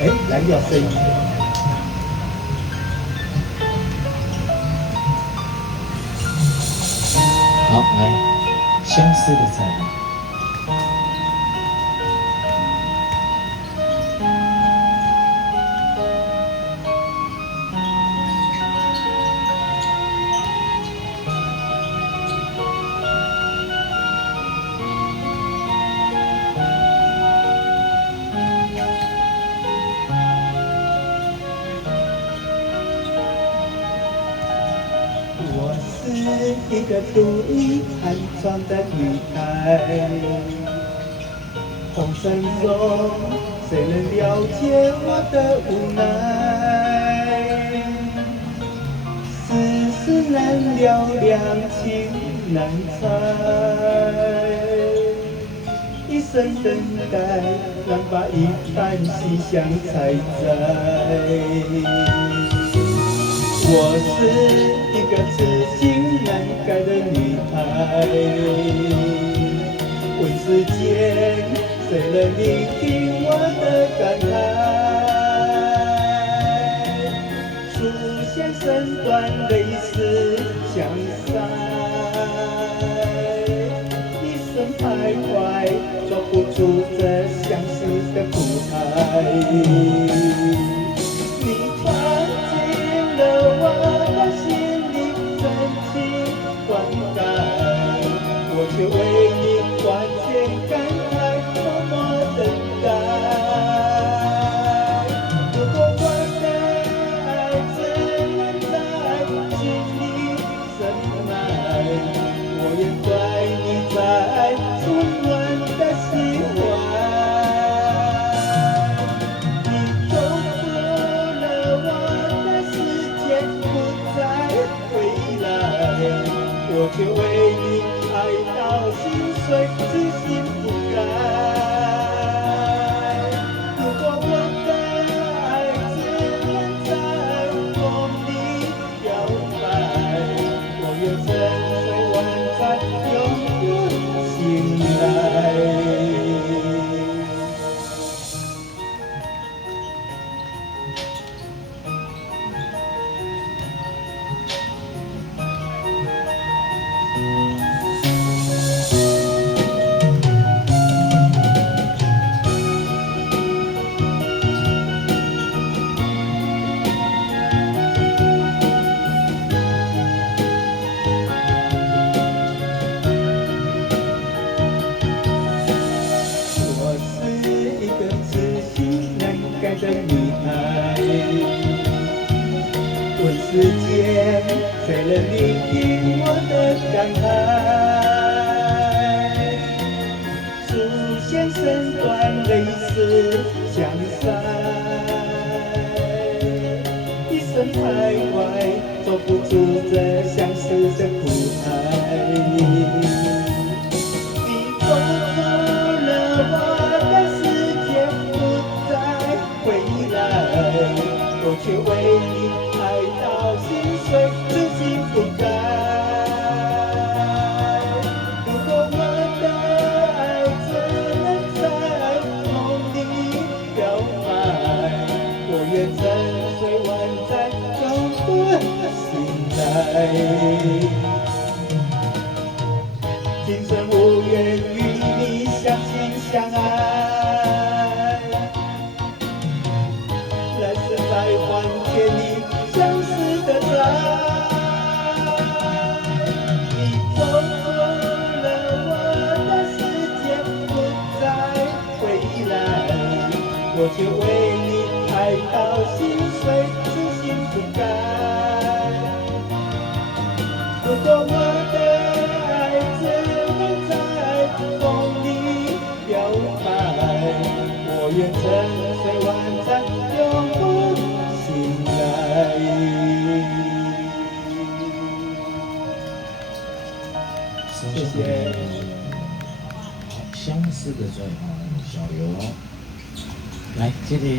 哎，蓝调声音。好，来，相思的在哪？我是一个独立安装的女孩，红尘中谁能了解我的无奈？世事难料，两情难猜，一生等待，难把一般心相采摘。我是一个痴情难改的女孩，问世间谁能聆听我的感慨？书写身段，泪湿相塞，一生徘徊，走不出这相思的苦海。我却为你万千感慨，默默等待。如果我的爱只能在心里深埋，我愿怀你在温暖的心怀。你走出了我的世界，不再回来，我却为你。爱到心碎，至心不改。如果我的爱只能在梦里表白，我愿沉睡万载，永不醒来。的女孩，问世间谁能聆听我的感慨？书写身段，泪湿相塞，一生徘徊，走不出这相思的苦海。我却为你爱到心碎，至心不改。如果我的爱只能在梦里表白，我愿沉睡万载，永不醒来。今生无缘与你相亲相爱，来生再还给你相思的债。你走出了我的世界，不再回来，我却为你爱到心碎，至心不改。如果我的爱只能在梦里表白，我愿沉睡万载，永不醒来。谢谢。相似的在小游，来，接着。